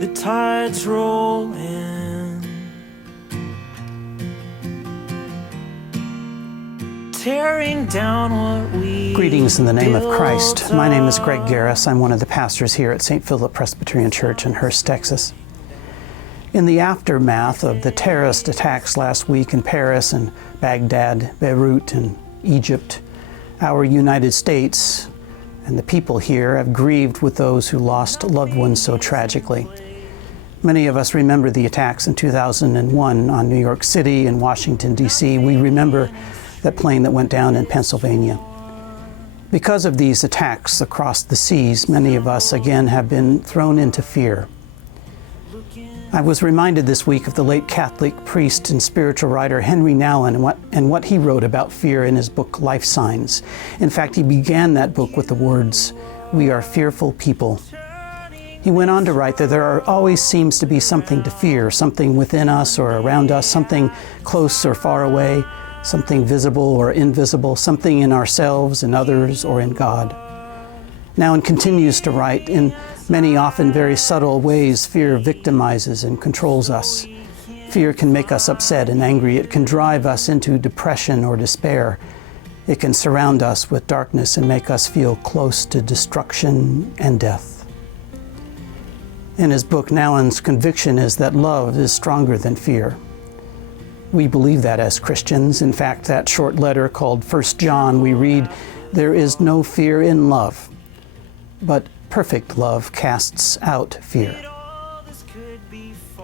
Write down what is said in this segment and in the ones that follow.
the tides roll in, tearing down what we Greetings in the name of built Christ. My name is Greg up. Garis. I'm one of the pastors here at St. Philip Presbyterian Church in Hurst, Texas. In the aftermath of the terrorist attacks last week in Paris and Baghdad, Beirut, and Egypt, our United States and the people here have grieved with those who lost loved ones so tragically. Many of us remember the attacks in 2001 on New York City and Washington, D.C. We remember that plane that went down in Pennsylvania. Because of these attacks across the seas, many of us again have been thrown into fear. I was reminded this week of the late Catholic priest and spiritual writer Henry Nouwen and what he wrote about fear in his book, Life Signs. In fact, he began that book with the words, "We are fearful people." He went on to write that there always seems to be something to fear, something within us or around us, something close or far away, something visible or invisible, something in ourselves, in others, or in God. Nouwen continues to write, in many often very subtle ways, fear victimizes and controls us. Fear can make us upset and angry. It can drive us into depression or despair. It can surround us with darkness and make us feel close to destruction and death. In his book, Nouwen's conviction is that love is stronger than fear. We believe that as Christians. In fact, that short letter called 1 John, we read, "There is no fear in love, but perfect love casts out fear."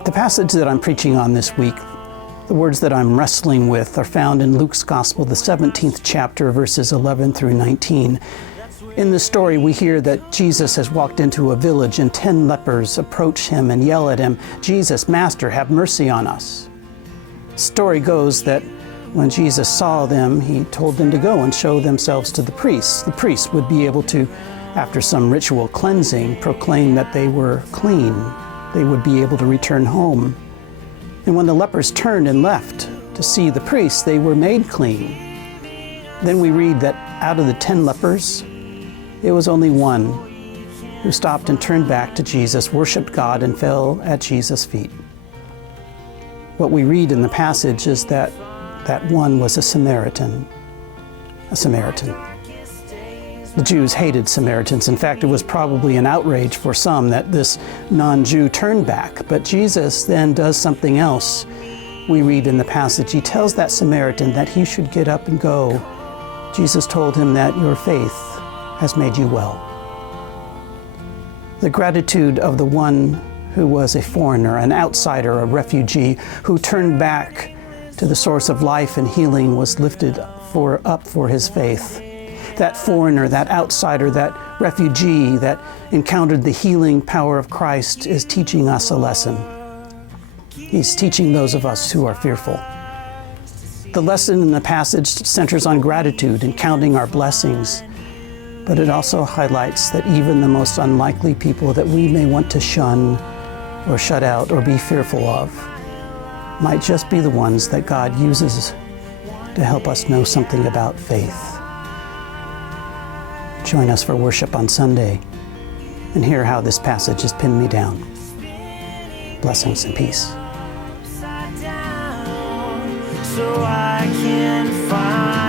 The passage that I'm preaching on this week, the words that I'm wrestling with, are found in Luke's Gospel, the 17th chapter, verses 11 through 19. In the story, we hear that Jesus has walked into a village and 10 lepers approach him and yell at him, "Jesus, Master, have mercy on us." The story goes that when Jesus saw them, he told them to go and show themselves to the priests. The priests would be able to, after some ritual cleansing, proclaim that they were clean. They would be able to return home. And when the lepers turned and left to see the priests, they were made clean. Then we read that out of the 10 lepers, it was only one who stopped and turned back to Jesus, worshiped God, and fell at Jesus' feet. What we read in the passage is that that one was a Samaritan. A Samaritan. The Jews hated Samaritans. In fact, it was probably an outrage for some that this non-Jew turned back. But Jesus then does something else. We read in the passage, he tells that Samaritan that he should get up and go. Jesus told him that your faith has made you well. The gratitude of the one who was a foreigner, an outsider, a refugee, who turned back to the source of life and healing was lifted up for his faith. That foreigner, that outsider, that refugee that encountered the healing power of Christ is teaching us a lesson. He's teaching those of us who are fearful. The lesson in the passage centers on gratitude and counting our blessings, but it also highlights that even the most unlikely people that we may want to shun or shut out or be fearful of might just be the ones that God uses to help us know something about faith. Join us for worship on Sunday and hear how this passage has pinned me down. Blessings and peace. So I can find